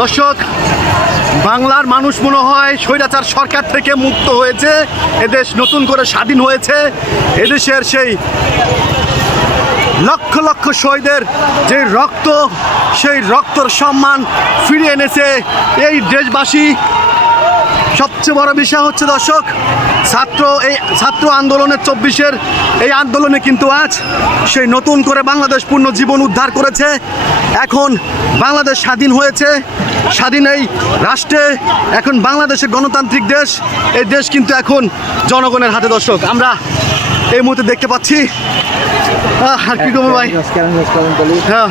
দর্শক, বাংলার মানুষ মনে হয় স্বৈরাচার সরকার থেকে মুক্ত হয়েছে, এদেশ নতুন করে স্বাধীন হয়েছে। এদেশের সেই লক্ষ লক্ষ শহীদের যে রক্ত, সেই রক্তর সম্মান ফিরিয়ে এনেছে এই দেশবাসী। সবচেয়ে বড় বিষয় হচ্ছে দর্শক, ছাত্র আন্দোলনের 24-এর এই আন্দোলনে কিন্তু আজ সেই নতুন করে বাংলাদেশ পূর্ণ জীবন উদ্ধার করেছে। এখন বাংলাদেশ স্বাধীন হয়েছে, স্বাধীন এই রাষ্ট্রে এখন বাংলাদেশের গণতান্ত্রিক দেশ। এই দেশ কিন্তু এখন জনগণের হাতে দর্শক, আমরা এই মুহূর্তে দেখতে পাচ্ছি। আর কি করবো ভাই, হ্যাঁ।